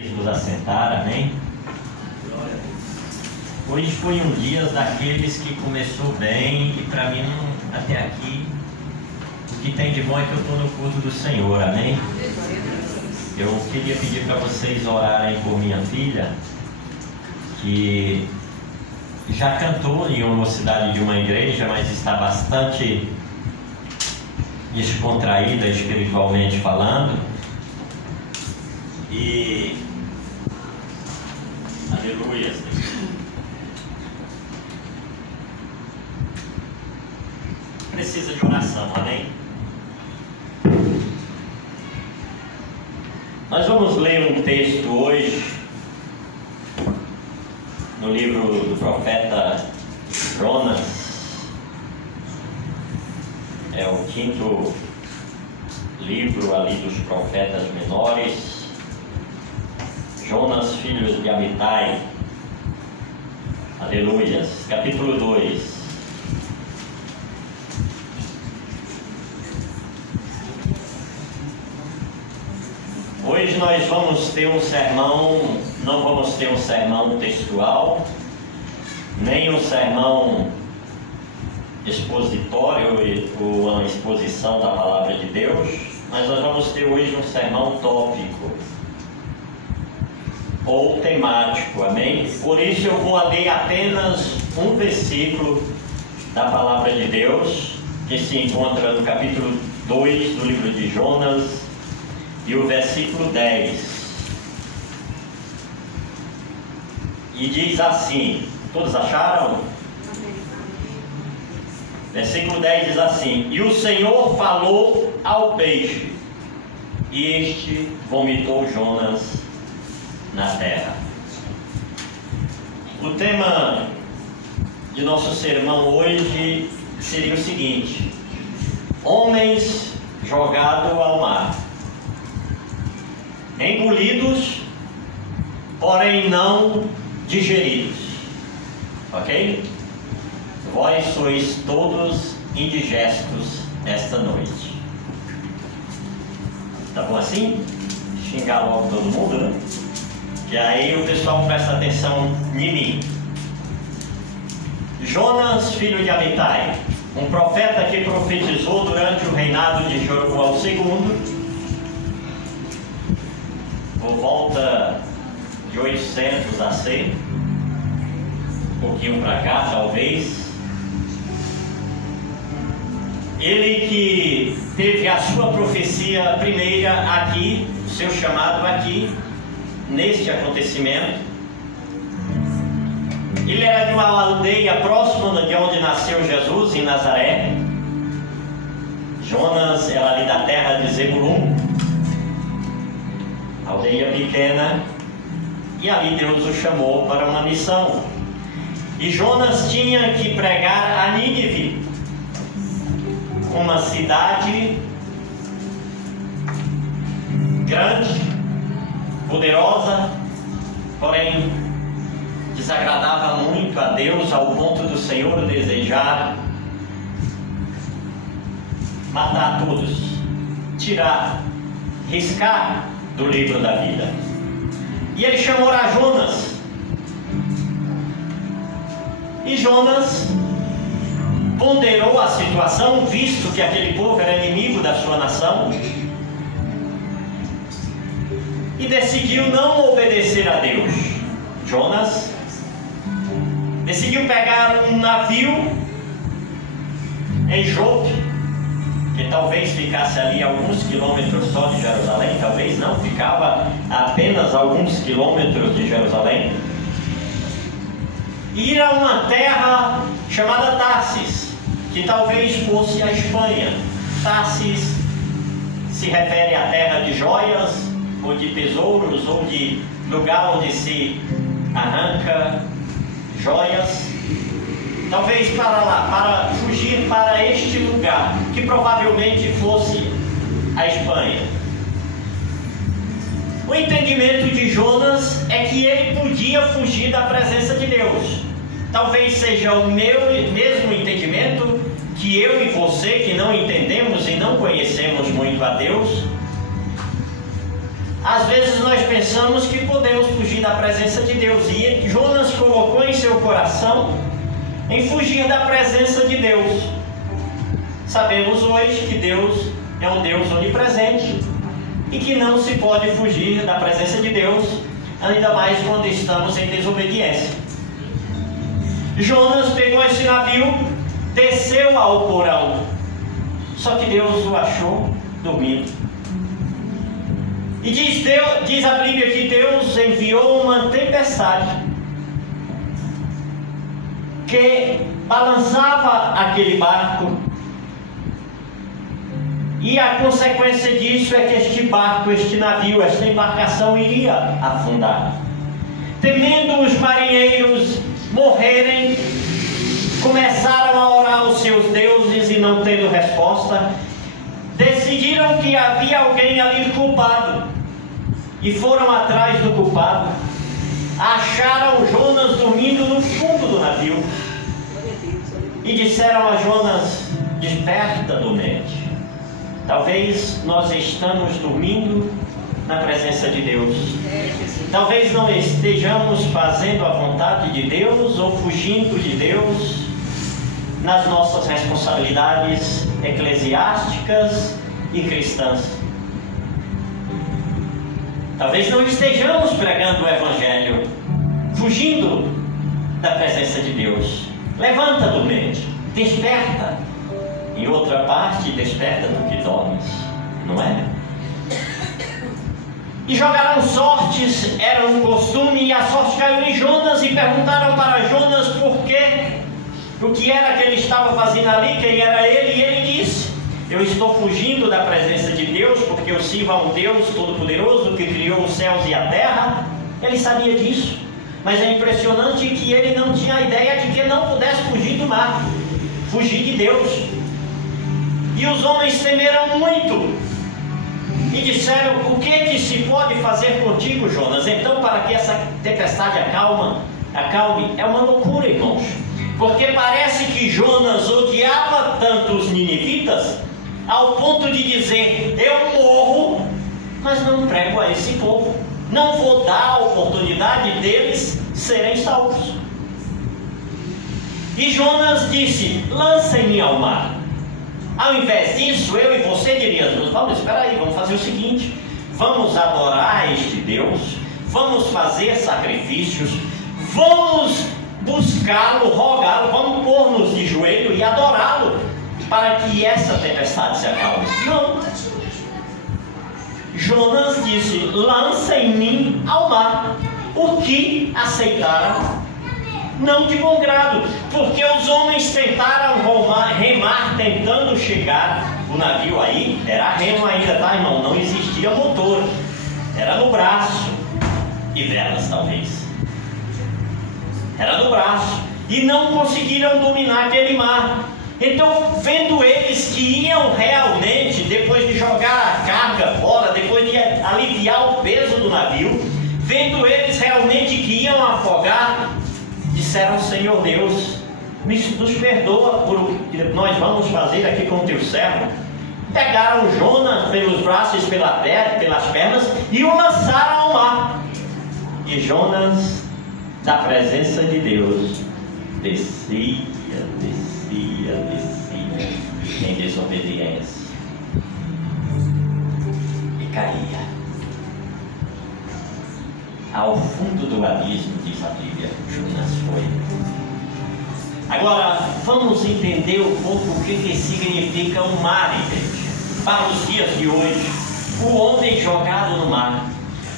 Vos assentar, amém? Hoje foi um dia daqueles que começou bem e para mim até aqui o que tem de bom é que eu estou no culto do Senhor, amém? Eu queria pedir para vocês orarem por minha filha, que já cantou em uma mocidade de uma igreja, mas está bastante descontraída espiritualmente falando. E aleluia. Precisa de oração, amém? Nós vamos ler um texto hoje no livro do profeta Jonas. É o quinto livro ali dos profetas menores. Jonas, filhos de Amitai. Aleluias. Capítulo 2. Hoje nós vamos ter um sermão, não vamos ter um sermão textual, nem um sermão expositório ou uma exposição da palavra de Deus, mas nós vamos ter hoje um sermão tópico ou temático, amém? Por isso eu vou ler apenas um versículo da palavra de Deus, que se encontra no capítulo 2 do livro de Jonas, e o versículo 10. E diz assim, todos acharam? Versículo 10 diz assim: E o Senhor falou ao peixe, e este vomitou Jonas na terra. O tema de nosso sermão hoje seria o seguinte: homens jogados ao mar, engolidos, porém não digeridos. Ok? Vós sois todos indigestos esta noite. Tá bom assim? Xingar logo todo mundo, né? Que aí o pessoal presta atenção em mim. Jonas, filho de Amitai, um profeta que profetizou durante o reinado de Jeroboão II, por volta de 800 AC, um pouquinho para cá talvez. Ele que teve a sua profecia primeira aqui, o seu chamado aqui, neste acontecimento. Ele era de uma aldeia próxima de onde nasceu Jesus, em Nazaré. Jonas era ali da terra de Zebulun, aldeia pequena, e ali Deus o chamou para uma missão. E Jonas tinha que pregar a Nínive, uma cidade grande, poderosa, porém desagradava muito a Deus, ao ponto do Senhor desejar matar todos, tirar, riscar do livro da vida. E ele chamou a Jonas, e Jonas ponderou a situação, visto que aquele povo era inimigo da sua nação, e decidiu não obedecer a Deus. Jonas decidiu pegar um navio em Jope, que talvez ficasse ali alguns quilômetros só de Jerusalém, talvez não, ficava apenas alguns quilômetros de Jerusalém, e ir a uma terra chamada Tarsis, que talvez fosse a Espanha. Tarsis se refere à terra de joias, ou de tesouros, ou de lugar onde se arranca joias. Talvez para lá, para fugir para este lugar, que provavelmente fosse a Espanha. O entendimento de Jonas é que ele podia fugir da presença de Deus. Talvez seja o mesmo entendimento que eu e você, que não entendemos e não conhecemos muito a Deus, Às vezes nós pensamos que podemos fugir da presença de Deus, e Jonas colocou em seu coração em fugir da presença de Deus. Sabemos hoje que Deus é um Deus onipresente e que não se pode fugir da presença de Deus, ainda mais quando estamos em desobediência. Jonas pegou esse navio, desceu ao porão, só que Deus o achou dormindo. E diz a Bíblia que Deus enviou uma tempestade que balançava aquele barco, e a consequência disso é que este barco, este navio, esta embarcação iria afundar. Temendo os marinheiros morrerem, começaram a orar aos seus deuses e não tendo resposta, decidiram que havia alguém ali culpado e foram atrás do culpado. Acharam Jonas dormindo no fundo do navio e disseram a Jonas: desperta do mente. Talvez nós estamos dormindo na presença de Deus. Talvez não estejamos fazendo a vontade de Deus ou fugindo de Deus nas nossas responsabilidades eclesiásticas e cristãs. Talvez não estejamos pregando o Evangelho, fugindo da presença de Deus. Levanta do mente, desperta. Em outra parte, desperta do que dormes, não é? E jogaram sortes, era um costume, e a sorte caiu em Jonas, e perguntaram para Jonas por quê, o que era que ele estava fazendo ali, quem era ele, e ele disse: eu estou fugindo da presença de Deus, porque eu sirvo a um Deus todo-poderoso que criou os céus e a terra. Ele sabia disso, mas é impressionante que ele não tinha a ideia de que não pudesse fugir do mar, fugir de Deus. E os homens temeram muito e disseram: o que se pode fazer contigo, Jonas? Então, para que essa tempestade acalme, é uma loucura, irmãos, porque parece que Jonas odiava tanto os ninivitas ao ponto de dizer: eu morro, mas não prego a esse povo, não vou dar a oportunidade deles serem salvos. E Jonas disse: lancem-me ao mar. Ao invés disso, eu e você diríamos: vamos, espera aí, vamos fazer o seguinte, vamos adorar este Deus, vamos fazer sacrifícios, vamos buscá-lo, rogá-lo, vamos pôr-nos de joelho e adorá-lo, para que essa tempestade se acalme. Não. Jonas disse: lancem-me ao mar. O que aceitaram? Não de bom grado, porque os homens tentaram remar, tentando chegar. O navio aí era remo ainda, tá, irmão? Não existia motor, era no braço, e velas talvez. Era no braço, e não conseguiram dominar aquele mar. Então, vendo eles que iam realmente, depois de jogar a carga fora, depois de aliviar o peso do navio, vendo eles realmente que iam afogar, disseram: Senhor Deus, nos perdoa por o que nós vamos fazer aqui com o teu servo. Pegaram Jonas pelos braços e pelas pernas e o lançaram ao mar. E Jonas, da presença de Deus, descia em desobediência e caía ao fundo do abismo, diz a Bíblia. Jonas foi. Agora vamos entender um pouco o que significa o mar, igreja. Para os dias de hoje, o homem jogado no mar.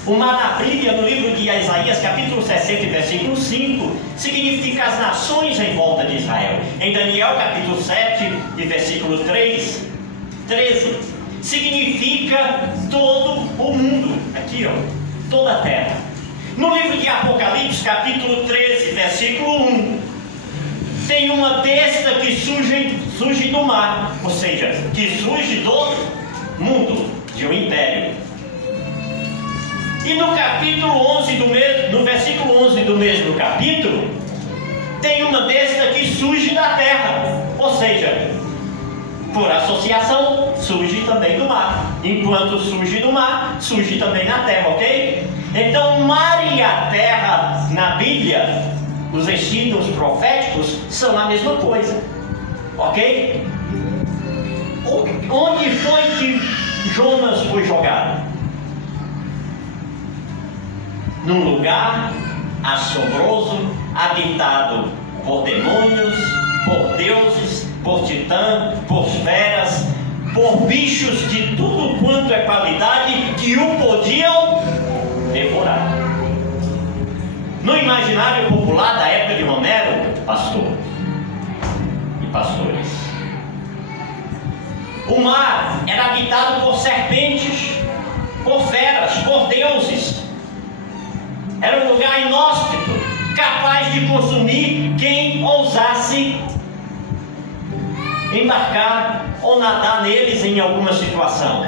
O mar na Bíblia, no livro de Isaías, capítulo 60, versículo 5, significa as nações em volta de Israel. Em Daniel, capítulo 7, e versículo 13, significa todo o mundo. Aqui, ó, toda a terra. No livro de Apocalipse, capítulo 13, versículo 1, tem uma besta que surge do mar, ou seja, que surge do mundo, de um império. E no capítulo 11 no versículo 11 do mesmo capítulo, tem uma besta que surge da terra, ou seja, Por associação, surge também do mar. Enquanto surge do mar, surge também na terra, ok? Então, o mar e a terra, na Bíblia, os ensinos proféticos, são a mesma coisa, ok? Onde foi que Jonas foi jogado? Num lugar assombroso, habitado por demônios, por deuses, por titã, por feras, por bichos de tudo quanto é qualidade que o podiam devorar. No imaginário popular da época de Homero, pastor e pastores, o mar era habitado por serpentes, por feras, por deuses. Era um lugar inóspito, capaz de consumir quem ousasse embarcar ou nadar neles em alguma situação.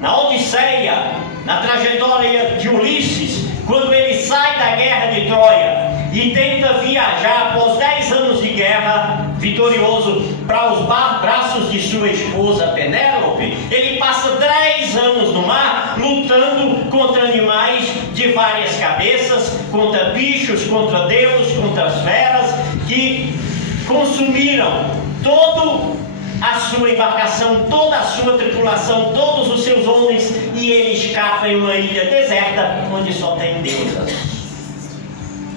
Na Odisseia, na trajetória de Ulisses, quando ele sai da guerra de Troia e tenta viajar após 10 anos de guerra, vitorioso, para os braços de sua esposa Penélope, ele passa 10 anos no mar, lutando contra animais de várias cabeças, contra bichos, contra Deus, contra as feras, que consumiram toda a sua embarcação, toda a sua tripulação, todos os seus homens, e ele escapa em uma ilha deserta, onde só tem deusas.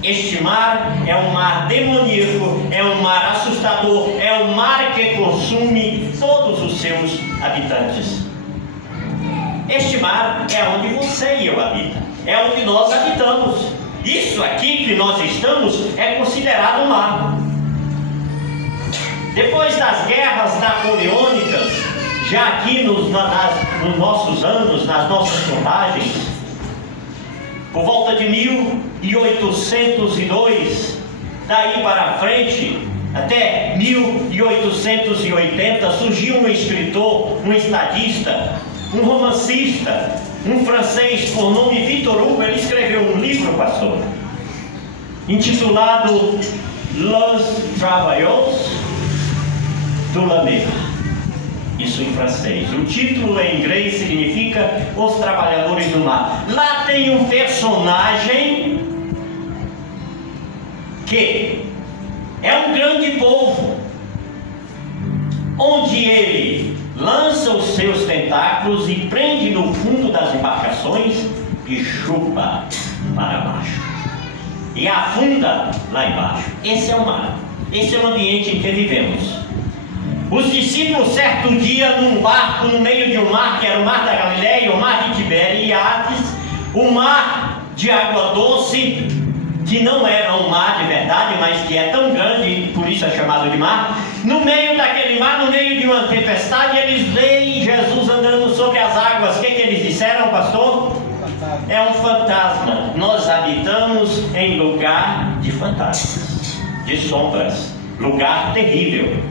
Este mar é um mar demoníaco, é um mar assustador, é um mar que consome todos os seus habitantes. Este mar é onde você e eu habitam, é onde nós habitamos. Isso aqui que nós estamos é considerado mar. Depois das guerras napoleônicas, já aqui nos nossos anos, nas nossas sondagens, por volta de 1802, daí para frente, até 1880, surgiu um escritor, um estadista, um romancista, um francês por nome Victor Hugo. Ele escreveu um livro, pastor, intitulado Les Travailleurs de la Mer. Isso em francês. O título em inglês significa Os Trabalhadores do Mar. Lá tem um personagem que é um grande povo, onde ele lança os seus tentáculos e prende no fundo das embarcações e chupa para baixo e afunda lá embaixo. Esse é o mar, esse é o ambiente em que vivemos. Os discípulos, certo dia, num barco no meio de um mar, que era o mar da Galileia, o mar de Tiberíades, o mar de água doce, que não era um mar de verdade, mas que é tão grande, por isso é chamado de mar. No meio daquele mar, no meio de uma tempestade, eles veem Jesus andando sobre as águas. O que eles disseram, pastor? É um fantasma. Nós habitamos em lugar de fantasmas, de sombras, lugar terrível.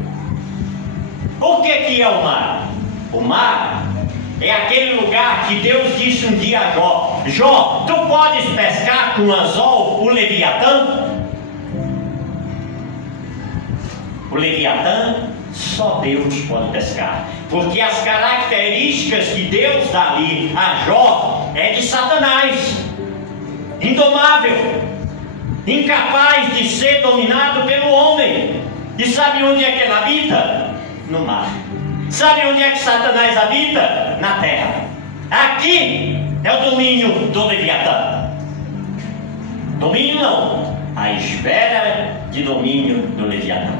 O que é o mar? O mar é aquele lugar que Deus disse um dia a Jó: Jó, tu podes pescar com anzol o Leviatã? O Leviatã só Deus pode pescar, porque as características que Deus dá ali a Jó é de Satanás, indomável, incapaz de ser dominado pelo homem. E sabe onde é que ele habita? No mar. Sabe onde é que Satanás habita? Na terra. Aqui é o domínio do Leviatã. Domínio não, a esfera de domínio do Leviatã.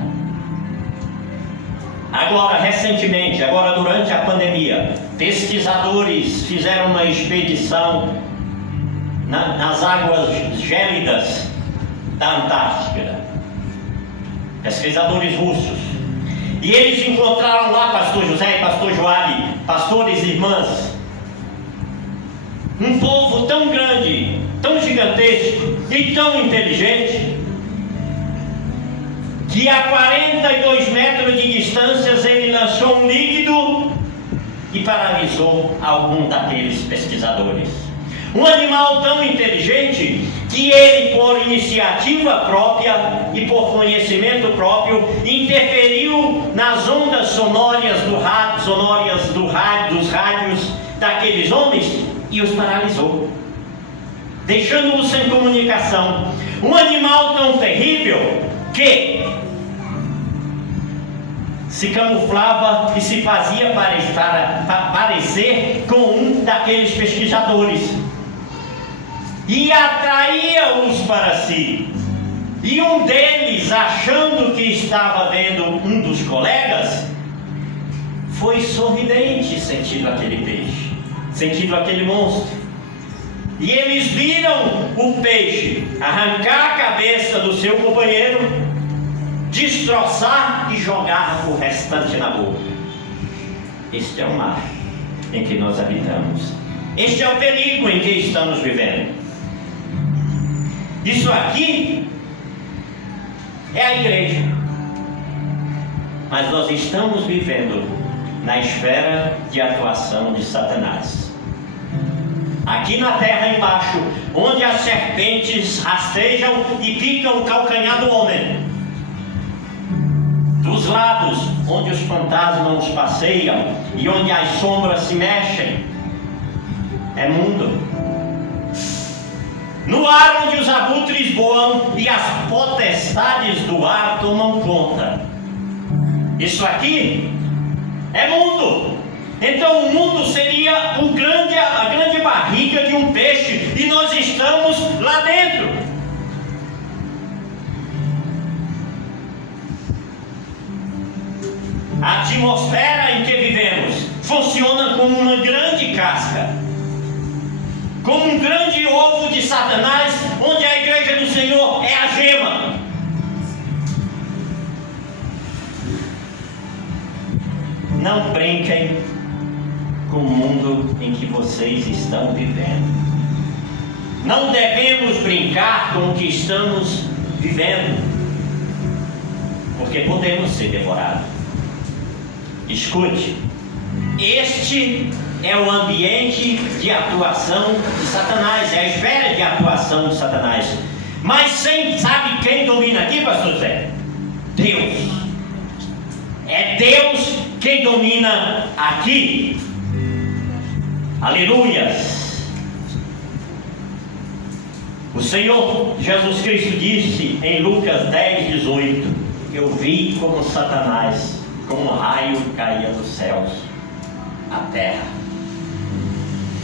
Agora, recentemente, durante a pandemia, pesquisadores fizeram uma expedição nas águas gélidas da Antártida. Pesquisadores russos. E eles encontraram lá, pastor José e pastor Joabe, pastores e irmãs, um povo tão grande, tão gigantesco e tão inteligente, que a 42 metros de distância ele lançou um líquido e paralisou algum daqueles pesquisadores. Um animal tão inteligente que ele, por iniciativa própria e por conhecimento próprio, interferiu nas ondas sonoras dos rádios daqueles homens e os paralisou, deixando-os sem comunicação. Um animal tão terrível que se camuflava e se fazia parecer com um daqueles pesquisadores e atraía-os para si. E um deles, achando que estava vendo um dos colegas, foi sorridente sentindo aquele peixe, sentindo aquele monstro. E eles viram o peixe arrancar a cabeça do seu companheiro, destroçar e jogar o restante na boca. Este é o mar em que nós habitamos. Este é o perigo em que estamos vivendo. Isso aqui é a igreja. Mas nós estamos vivendo na esfera de atuação de Satanás. Aqui na terra embaixo, onde as serpentes rastejam e picam o calcanhar do homem. Dos lados, onde os fantasmas passeiam e onde as sombras se mexem, é mundo. No ar onde os abutres voam e as potestades do ar tomam conta. Isso aqui é mundo. Então o mundo seria a grande barriga de um peixe e nós estamos lá dentro. A atmosfera em que vivemos funciona como uma grande casca, como um grande ovo de Satanás, onde a igreja do Senhor é a gema. Não brinquem com o mundo em que vocês estão vivendo. Não devemos brincar com o que estamos vivendo, porque podemos ser devorados. Escute, este é o ambiente de atuação de Satanás, é a esfera de atuação de Satanás. Mas sabe quem domina aqui, pastor Zé? Deus. É Deus quem domina aqui. Aleluias. O Senhor Jesus Cristo disse em Lucas 10:18: eu vi como Satanás, como um raio, caía dos céus à terra.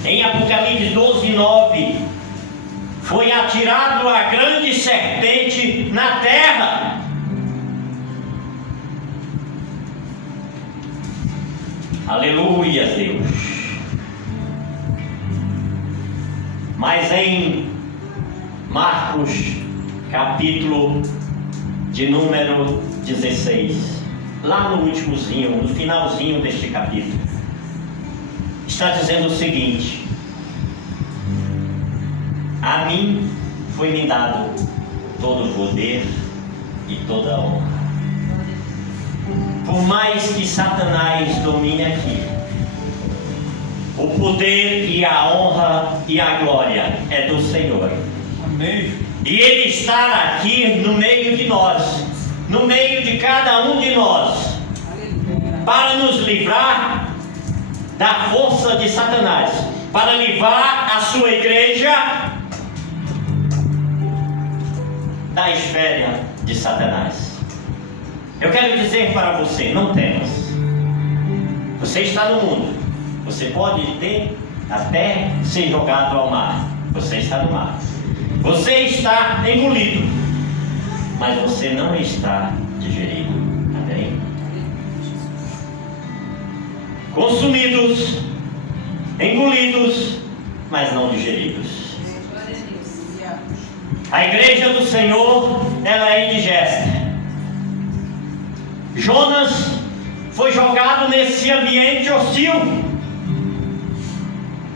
Em Apocalipse 12:9, foi atirado a grande serpente na terra. Aleluia, Deus. Mas em Marcos, capítulo de número 16, lá no últimozinho, no finalzinho deste capítulo, está dizendo o seguinte: a mim foi-me dado todo o poder e toda a honra. Por mais que Satanás domine aqui, o poder e a honra e a glória é do Senhor. Amém. E Ele está aqui no meio de nós, no meio de cada um de nós, para nos livrar da força de Satanás, para livrar a sua igreja da esfera de Satanás. Eu quero dizer para você, não temas. Você está no mundo. Você pode ter até ser jogado ao mar. Você está no mar. Você está engolido, mas você não está digerido. Amém? Consumidos, engolidos, mas não digeridos. A igreja do Senhor, ela é indigesta. Jonas foi jogado nesse ambiente hostil.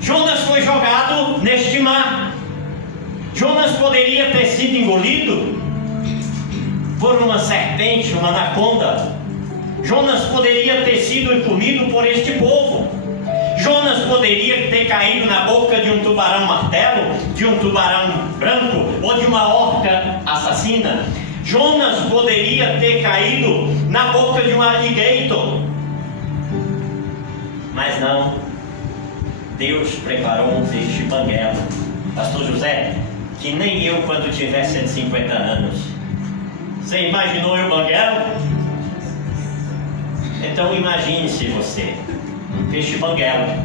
Jonas foi jogado neste mar. Jonas poderia ter sido engolido por uma serpente, uma anaconda. Jonas poderia ter sido comido por este povo. Jonas poderia ter caído na boca de um tubarão martelo, de um tubarão branco ou de uma orca assassina. Jonas poderia ter caído na boca de um alligator. Mas não. Deus preparou um peixe banguela. Pastor José, que nem eu quando tiver 150 anos. Você imaginou eu banguela? Então imagine-se você, um peixe banguela.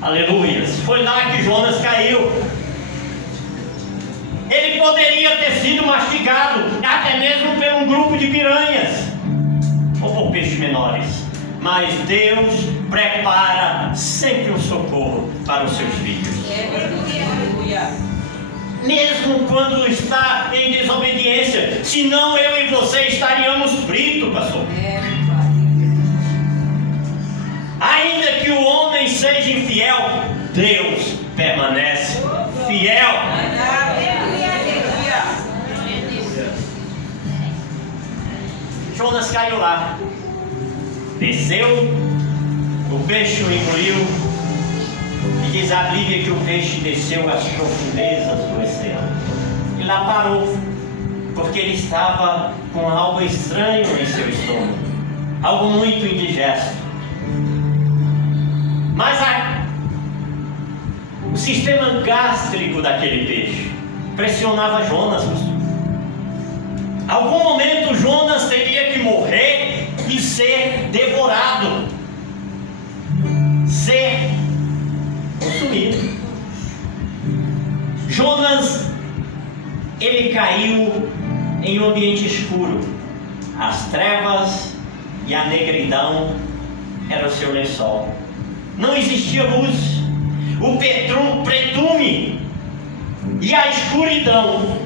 Aleluias. Foi lá que Jonas caiu. Ele poderia ter sido mastigado, até mesmo por um grupo de piranhas, ou por peixes menores. Mas Deus prepara sempre um socorro para os seus filhos. Mesmo quando está em desobediência. Senão eu e você estaríamos fritos, pastor. Ainda que o homem seja infiel, Deus permanece fiel. Jonas caiu lá, desceu, o peixe o engoliu, e diz a Bíblia que o peixe desceu às profundezas do oceano, e lá parou, porque ele estava com algo estranho em seu estômago, algo muito indigesto. Mas o sistema gástrico daquele peixe pressionava Jonas. Algum momento Jonas teria que morrer e ser devorado, ser consumido. Jonas, ele caiu em um ambiente escuro. As trevas e a negridão eram o seu lençol. Não existia luz. O pretume e a escuridão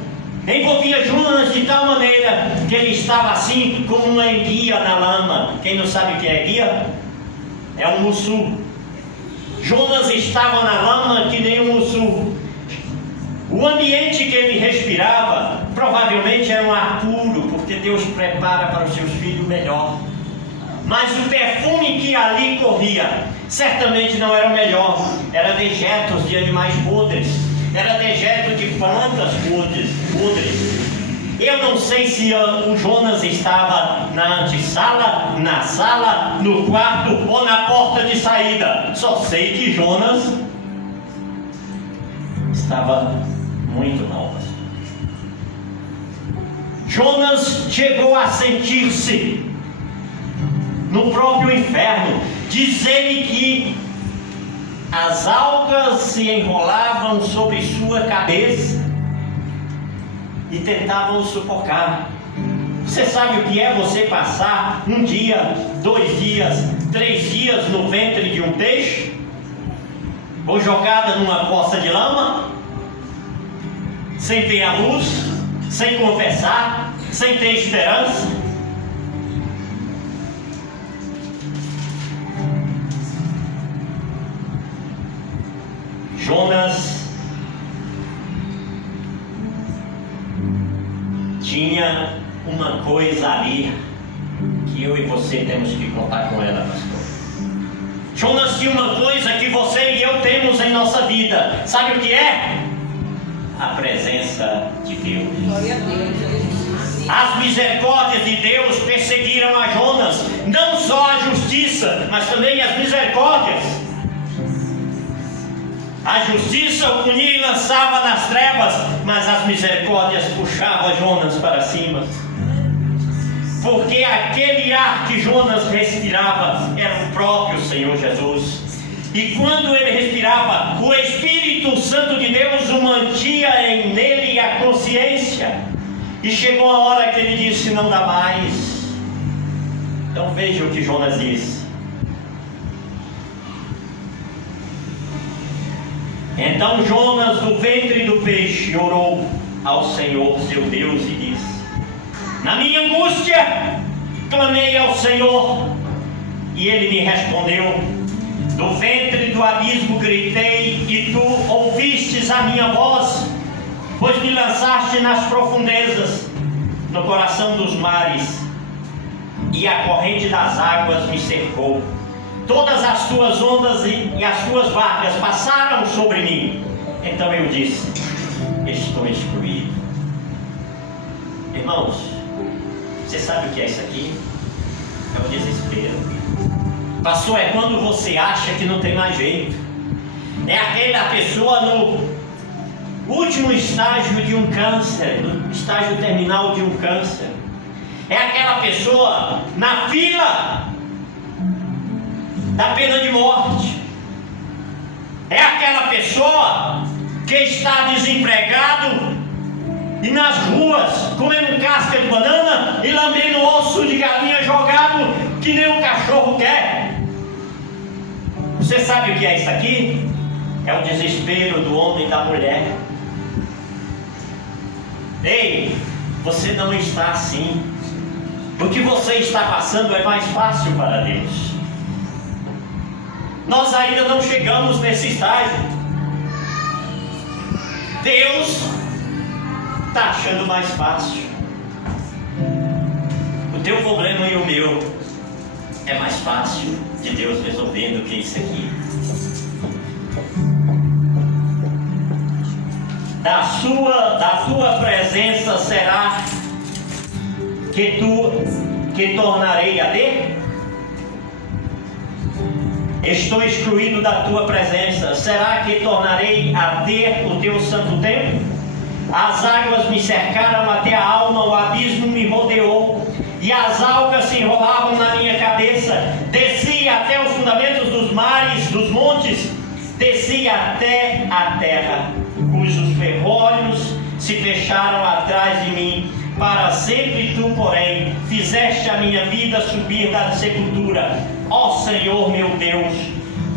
envolvia Jonas de tal maneira que ele estava assim como uma enguia na lama. Quem não sabe o que é enguia? É um mussu. Jonas estava na lama que nem um mussu. O ambiente que ele respirava provavelmente era um ar puro, porque Deus prepara para os seus filhos o melhor. Mas o perfume que ali corria certamente não era o melhor. Era dejetos de animais podres, era dejeto de plantas podres. Eu não sei se o Jonas estava na antessala, na sala, no quarto ou na porta de saída. Só sei que Jonas estava muito mal. Jonas chegou a sentir-se no próprio inferno. Diz ele que as algas se enrolavam sobre sua cabeça e tentavam sufocar. Você sabe o que é você passar um dia, 2 dias, 3 dias no ventre de um peixe? Ou jogada numa poça de lama? Sem ver a luz, sem conversar, sem ter esperança? Jonas tinha uma coisa ali que eu e você temos que contar com ela, pastor. Jonas tinha uma coisa que você e eu temos em nossa vida. Sabe o que é? A presença de Deus. Glória a Deus. As misericórdias de Deus perseguiram a Jonas. Não só a justiça, mas também as misericórdias. A justiça o punia e lançava nas trevas, mas as misericórdias puxavam Jonas para cima. Porque aquele ar que Jonas respirava era o próprio Senhor Jesus. E quando ele respirava, o Espírito Santo de Deus o mantinha nele a consciência. E chegou a hora que ele disse: não dá mais. Então veja o que Jonas disse. Então Jonas, do ventre do peixe, orou ao Senhor seu Deus e disse: na minha angústia clamei ao Senhor e ele me respondeu. Do ventre do abismo gritei e tu ouvistes a minha voz, pois me lançaste nas profundezas, no coração dos mares, e a corrente das águas me cercou. todas as tuas ondas e as tuas barcas passaram sobre mim. Então eu disse: estou excluído. Irmãos, você sabe o que é isso aqui? É o desespero. Pastor, é quando você acha que não tem mais jeito. É aquela pessoa no último estágio de um câncer, no estágio terminal de um câncer. É aquela pessoa na fila da pena de morte. É aquela pessoa que está desempregado e nas ruas comendo casca de banana e lambendo osso de galinha jogado que nem um cachorro quer. Você sabe o que é isso aqui? É o desespero do homem e da mulher. Ei, você não está assim. O que você está passando é mais fácil para Deus. Nós ainda não chegamos nesse estágio. Deus está achando mais fácil. O teu problema e o meu é mais fácil de Deus resolver do que isso aqui. Da tua presença será que tornarei a ter? Estou excluído da tua presença. Será que tornarei a ter o teu santo templo? As águas me cercaram até a alma, o abismo me rodeou, e as algas se enrolavam na minha cabeça. Desci até os fundamentos dos mares, dos montes, desci até a terra, cujos ferrolhos se fecharam atrás de mim. Para sempre tu, porém, fizeste a minha vida subir da sepultura. Ó Senhor meu Deus,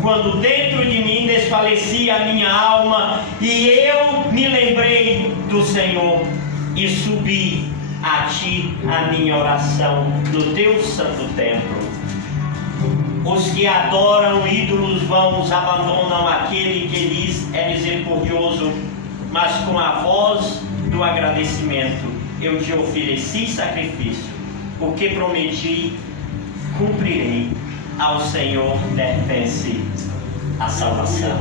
quando dentro de mim desfalecia a minha alma, e eu me lembrei do Senhor, e subi a ti a minha oração no teu santo templo. Os que adoram ídolos vãos abandonam aquele que lhes é misericordioso, mas com a voz do agradecimento eu te ofereci sacrifício. O que prometi, cumprirei. Ao Senhor pertence a salvação.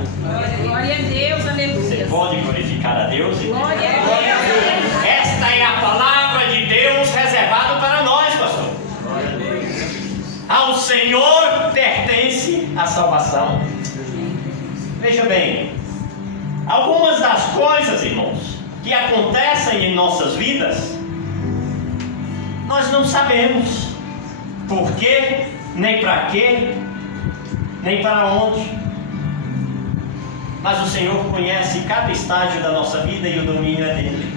Glória a Deus, aleluia. Você pode glorificar a Deus? Glória a Deus. Esta é a palavra de Deus reservada para nós, pastor. Glória a Deus. Ao Senhor pertence a salvação. Veja bem, algumas das coisas, irmãos, que acontecem em nossas vidas, nós não sabemos por quê, nem para quê, nem para onde. Mas o Senhor conhece cada estágio da nossa vida e o domínio é dele.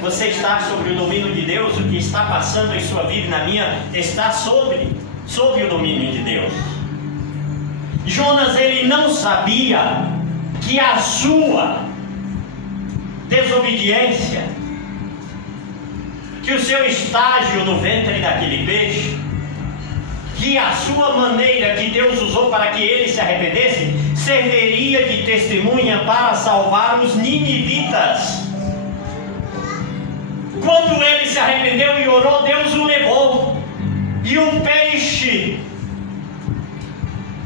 Você está sobre o domínio de Deus. O que está passando em sua vida e na minha está sobre o domínio de Deus. Jonas, ele não sabia que a sua desobediência, que o seu estágio no ventre daquele peixe, que a sua maneira que Deus usou para que ele se arrependesse, serviria de testemunha para salvar os ninivitas. Quando ele se arrependeu e orou, Deus o levou, e um peixe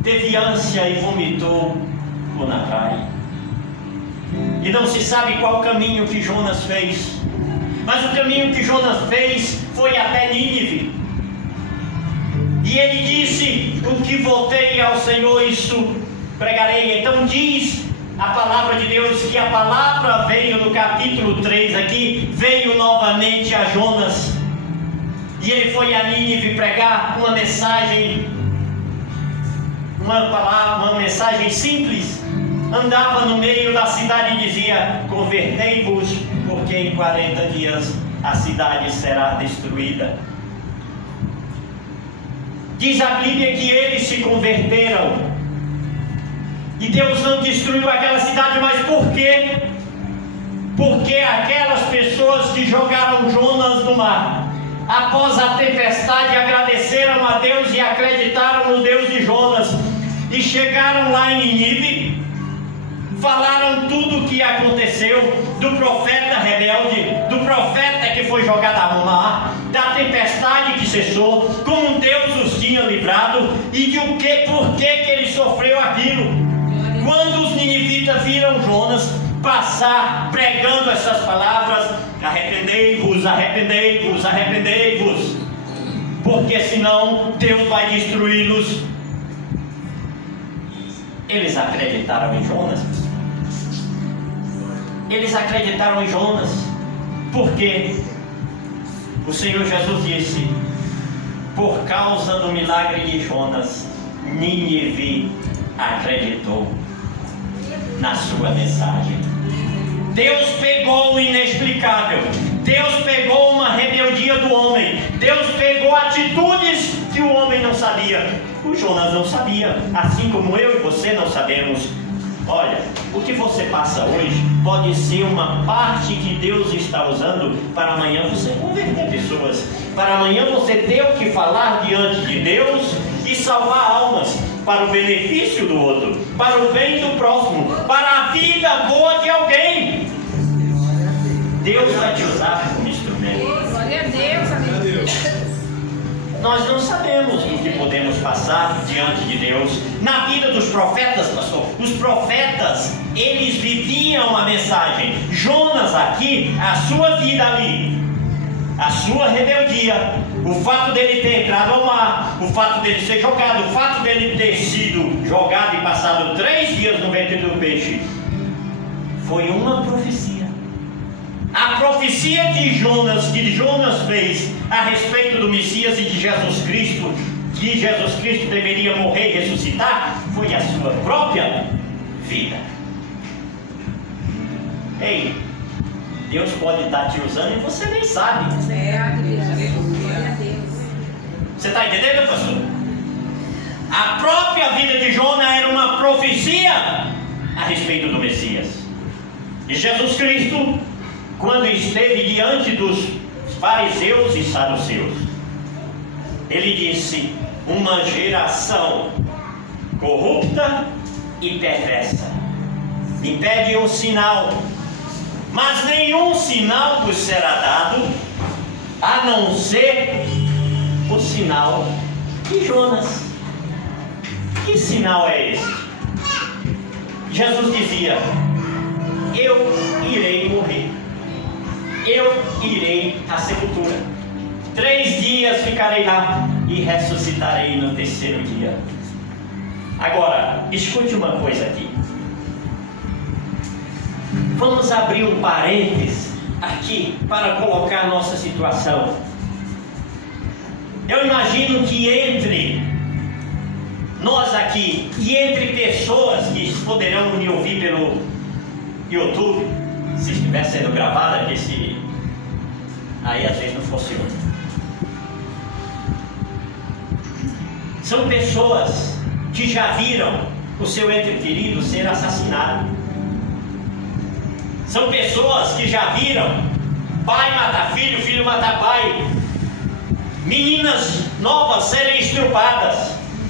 teve ânsia e vomitou-o na praia. E não se sabe qual caminho que Jonas fez, mas o caminho que Jonas fez foi até Nínive. E ele disse: o que voltei ao Senhor, isso pregarei. Então diz a palavra de Deus que a palavra veio no capítulo 3 aqui, veio novamente a Jonas. E ele foi a Nínive pregar uma mensagem, uma mensagem simples. Andava no meio da cidade e dizia: convertei-vos, porque em 40 dias a cidade será destruída. Diz a Bíblia que eles se converteram, e Deus não destruiu aquela cidade. Mas por quê? Porque aquelas pessoas que jogaram Jonas no mar, após a tempestade, agradeceram a Deus e acreditaram no Deus de Jonas, e chegaram lá em Nínive, falaram tudo o que aconteceu, do profeta rebelde, do profeta que foi jogado ao mar, da tempestade que cessou, como Deus os tinha tinha livrado e de por que ele sofreu aquilo. Quando os ninivitas viram Jonas passar pregando essas palavras: arrependei-vos, arrependei-vos, arrependei-vos, porque senão Deus vai destruí-los. Eles acreditaram em Jonas. Eles acreditaram em Jonas, porque o Senhor Jesus disse: por causa do milagre de Jonas, Nínive acreditou na sua mensagem. Deus pegou o inexplicável, Deus pegou uma rebeldia do homem, Deus pegou atitudes que o homem não sabia. O Jonas não sabia, assim como eu e você não sabemos. Olha, o que você passa hoje pode ser uma parte que Deus está usando para amanhã você converter pessoas, para amanhã você ter o que falar diante de Deus e salvar almas, para o benefício do outro, para o bem do próximo, para a vida boa de alguém. Deus vai te usar como instrumento. Glória a Deus, aleluia. Nós não sabemos o que podemos passar diante de Deus. Na vida dos profetas, pastor, os profetas, eles viviam a mensagem. Jonas aqui, a sua vida ali, a sua rebeldia, o fato dele ter entrado ao mar, o fato dele ser jogado, o fato dele ter sido jogado e passado 3 dias no ventre do peixe, foi uma profecia. A profecia que Jonas fez a respeito do Messias e de Jesus Cristo, que Jesus Cristo deveria morrer e ressuscitar, foi a sua própria vida. Ei, Deus pode estar te usando e você nem sabe. Glória a Deus. Você está entendendo, pastor? A própria vida de Jonas era uma profecia a respeito do Messias. E Jesus Cristo, quando esteve diante dos fariseus e saduceus, ele disse: uma geração corrupta e perversa me pede um sinal, mas nenhum sinal vos será dado, a não ser o sinal de Jonas. Que sinal é esse? Jesus dizia: eu irei morrer, eu irei à sepultura, 3 dias ficarei lá e ressuscitarei no 3º dia. Agora, escute uma coisa aqui. Vamos abrir um parênteses aqui para colocar a nossa situação. Eu imagino que entre nós aqui e entre pessoas que poderão me ouvir pelo YouTube, se estiver sendo gravada, que aí às vezes não funciona. São pessoas que já viram o seu ente querido ser assassinado. São pessoas que já viram pai matar filho, filho matar pai, meninas novas serem estrupadas.